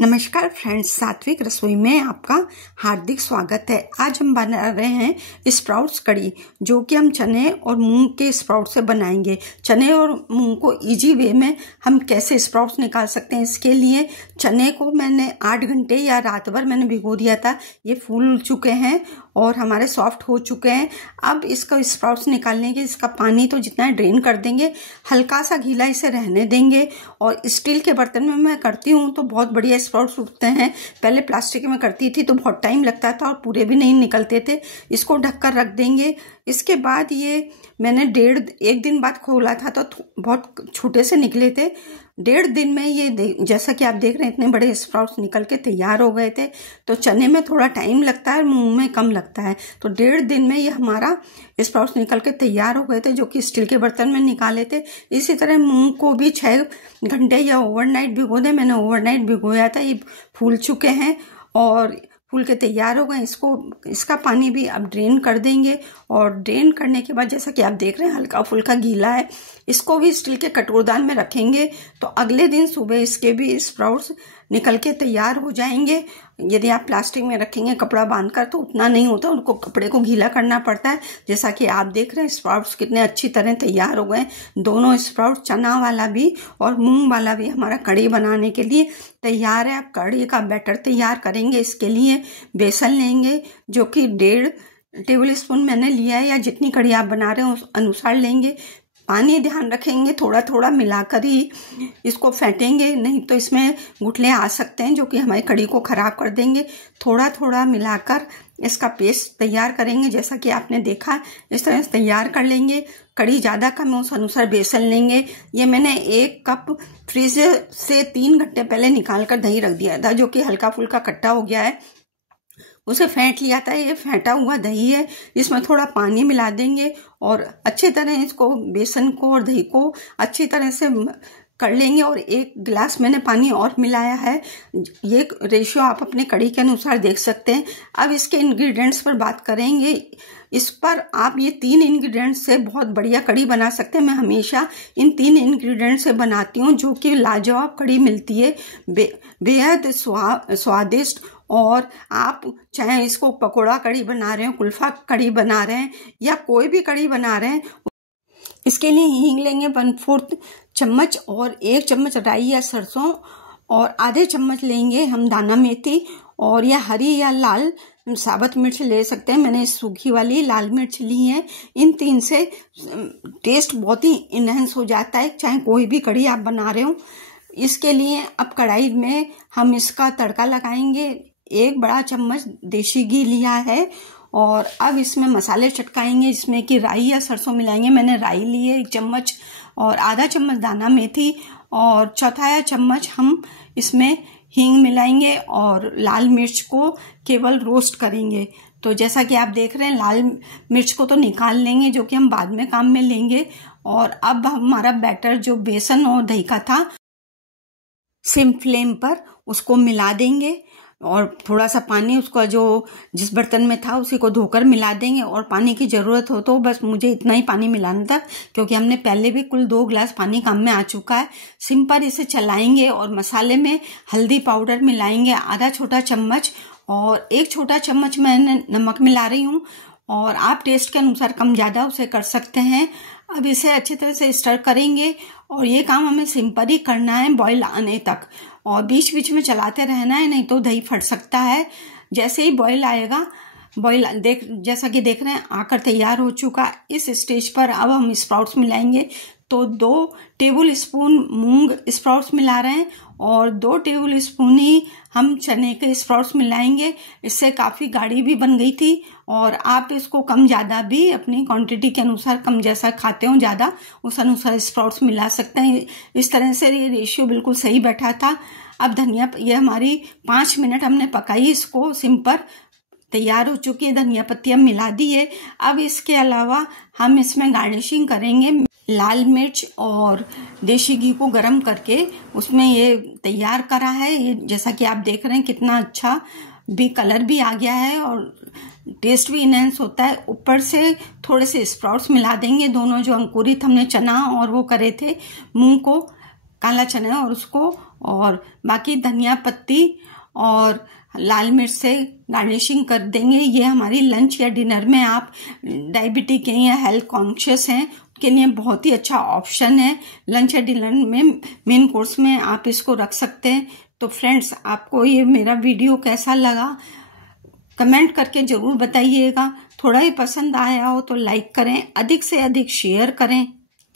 नमस्कार फ्रेंड्स, सात्विक रसोई में आपका हार्दिक स्वागत है। आज हम बना रहे हैं स्प्राउट्स कड़ी, जो कि हम चने और मूंग के स्प्राउट से बनाएंगे। चने और मूंग को इजी वे में हम कैसे स्प्राउट्स निकाल सकते हैं, इसके लिए चने को मैंने 8 घंटे या रात भर मैंने भिगो दिया था। ये फूल चुके हैं और हमारे सॉफ्ट हो चुके हैं। अब इसका स्प्राउट्स निकालने के इसका पानी तो जितना है ड्रेन कर देंगे, हल्का सा गीला इसे रहने देंगे। और स्टील के बर्तन में मैं करती हूँ तो बहुत बढ़िया स्प्राउट्स उठते हैं। पहले प्लास्टिक में करती थी तो बहुत टाइम लगता था और पूरे भी नहीं निकलते थे। इसको ढककर रख देंगे। इसके बाद ये मैंने एक दिन बाद खोला था तो बहुत छोटे से निकले थे। 1.5 दिन में ये जैसा कि आप देख रहे हैं इतने बड़े स्प्राउट्स निकल के तैयार हो गए थे। तो चने में थोड़ा टाइम लगता है, मूंग में कम लगता है। तो 1.5 दिन में ये हमारा स्प्राउट्स निकल के तैयार हो गए थे, जो कि स्टील के बर्तन में निकाले थे। इसी तरह मूंग को भी 6 घंटे या ओवरनाइट भिगो दे। मैंने ओवरनाइट भिगोया था। ये फूल चुके हैं और फूल के तैयार हो गए। इसका पानी भी अब ड्रेन कर देंगे। और ड्रेन करने के बाद जैसा कि आप देख रहे हैं हल्का फुल्का गीला है। इसको भी स्टील के कटोरदान में रखेंगे तो अगले दिन सुबह इसके भी स्प्राउट्स निकल के तैयार हो जाएंगे। यदि आप प्लास्टिक में रखेंगे कपड़ा बांधकर तो उतना नहीं होता, उनको कपड़े को गीला करना पड़ता है। जैसा कि आप देख रहे हैं स्प्राउट्स कितने अच्छी तरह तैयार हो गए। दोनों स्प्राउट्स, चना वाला भी और मूंग वाला भी, हमारा कड़ी बनाने के लिए तैयार है। आप कड़ी का बैटर तैयार करेंगे। इसके लिए बेसन लेंगे, जो कि 1.5 टेबल स्पून मैंने लिया है, या जितनी कड़ी आप बना रहे हो उस अनुसार लेंगे। पानी ध्यान रखेंगे, थोड़ा थोड़ा मिलाकर ही इसको फेंटेंगे, नहीं तो इसमें गुठले आ सकते हैं जो कि हमारी कड़ी को खराब कर देंगे। थोड़ा थोड़ा मिलाकर इसका पेस्ट तैयार करेंगे। जैसा कि आपने देखा इस तरह से तैयार कर लेंगे। कड़ी ज़्यादा कम है उस अनुसार बेसन लेंगे। ये मैंने 1 कप फ्रिज से 3 घंटे पहले निकाल कर दही रख दिया था, जो कि हल्का फुल्का खट्टा हो गया है। उसे फेंट लिया था। ये फेंटा हुआ दही है। इसमें थोड़ा पानी मिला देंगे और अच्छी तरह इसको, बेसन को और दही को अच्छी तरह से कर लेंगे। और 1 गिलास मैंने पानी और मिलाया है। ये रेशियो आप अपने कड़ी के अनुसार देख सकते हैं। अब इसके इंग्रेडिएंट्स पर बात करेंगे। इस पर आप ये 3 इंग्रेडिएंट्स से बहुत बढ़िया कड़ी बना सकते हैं। मैं हमेशा इन 3 इंग्रेडिएंट्स से बनाती हूँ, जो कि लाजवाब कड़ी मिलती है, बेहद स्वादिष्ट। और आप चाहे इसको पकोड़ा कड़ी बना रहे हो, कुल्फा कड़ी बना रहे हैं, या कोई भी कड़ी बना रहे हैं, इसके लिए हींग लेंगे 1/4 चम्मच और 1 चम्मच राई या सरसों, और आधे चम्मच लेंगे हम दाना मेथी, और या हरी या लाल साबुत मिर्च ले सकते हैं। मैंने सूखी वाली लाल मिर्च ली है। इन 3 से टेस्ट बहुत ही इनहेंस हो जाता है, चाहे कोई भी कड़ी आप बना रहे हो। इसके लिए अब कढ़ाई में हम इसका तड़का लगाएंगे। 1 बड़ा चम्मच देसी घी लिया है और अब इसमें मसाले चटकाएंगे, जिसमें कि राई या सरसों मिलाएंगे। मैंने राई ली है 1 चम्मच, और आधा चम्मच दाना मेथी, और चौथाया चम्मच हम इसमें हींग मिलाएंगे, और लाल मिर्च को केवल रोस्ट करेंगे। तो जैसा कि आप देख रहे हैं लाल मिर्च को तो निकाल लेंगे, जो कि हम बाद में काम में लेंगे। और अब हमारा बैटर जो बेसन और दही का था, सिम फ्लेम पर उसको मिला देंगे, और थोड़ा सा पानी उसका जो जिस बर्तन में था उसी को धोकर मिला देंगे। और पानी की ज़रूरत हो तो बस मुझे इतना ही पानी मिलाना था, क्योंकि हमने पहले भी कुल 2 गिलास पानी काम में आ चुका है। सिम पर इसे चलाएंगे और मसाले में हल्दी पाउडर मिलाएंगे आधा छोटा चम्मच, और 1 छोटा चम्मच मैंने नमक मिला रही हूँ, और आप टेस्ट के अनुसार कम ज़्यादा उसे कर सकते हैं। अब इसे अच्छी तरह से स्टर करेंगे, और ये काम हमें सिम पर ही करना है बॉईल आने तक, और बीच बीच में चलाते रहना है, नहीं तो दही फट सकता है। जैसे ही बॉईल आएगा, जैसा कि देख रहे हैं आकर तैयार हो चुका। इस स्टेज पर अब हम स्प्राउट्स मिलाएंगे। तो 2 टेबल स्पून मूंग स्प्राउट्स मिला रहे हैं, और 2 टेबल स्पून ही हम चने के स्प्राउट्स मिलाएंगे। इससे काफ़ी गाढ़ी भी बन गई थी, और आप इसको कम ज़्यादा भी अपनी क्वांटिटी के अनुसार, कम जैसा खाते हो ज़्यादा, उस अनुसार स्प्राउट्स मिला सकते हैं। इस तरह से ये रेशियो बिल्कुल सही बैठा था। अब धनिया, ये हमारी 5 मिनट हमने पकाई, इसको सिम पर तैयार हो चुकी है। धनिया पत्ती हम मिला दी है। अब इसके अलावा हम इसमें गार्निशिंग करेंगे। लाल मिर्च और देसी घी को गरम करके उसमें ये तैयार करा है। ये जैसा कि आप देख रहे हैं कितना अच्छा भी कलर भी आ गया है, और टेस्ट भी इनहेंस होता है। ऊपर से थोड़े से स्प्राउट्स मिला देंगे, दोनों जो अंकुरित हमने चना और वो करे थे मूंग को, काला चना और उसको, और बाकी धनिया पत्ती और लाल मिर्च से गार्निशिंग कर देंगे। ये हमारी लंच या डिनर में, आप डायबिटिक हैं या हेल्थ कॉन्शियस हैं के लिए बहुत ही अच्छा ऑप्शन है। लंच या डिनर में मेन कोर्स में आप इसको रख सकते हैं। तो फ्रेंड्स, आपको ये मेरा वीडियो कैसा लगा कमेंट करके जरूर बताइएगा। थोड़ा ही पसंद आया हो तो लाइक करें, अधिक से अधिक शेयर करें।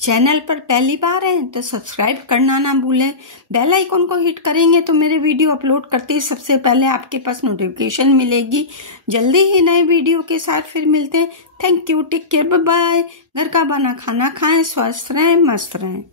चैनल पर पहली बार हैं तो सब्सक्राइब करना ना भूलें। बेल आइकन को हिट करेंगे तो मेरे वीडियो अपलोड करते ही सबसे पहले आपके पास नोटिफिकेशन मिलेगी। जल्दी ही नए वीडियो के साथ फिर मिलते हैं। Thank you, take care, bye bye. घर का बना खाना खाएं, स्वस्थ रहें, मस्त रहें।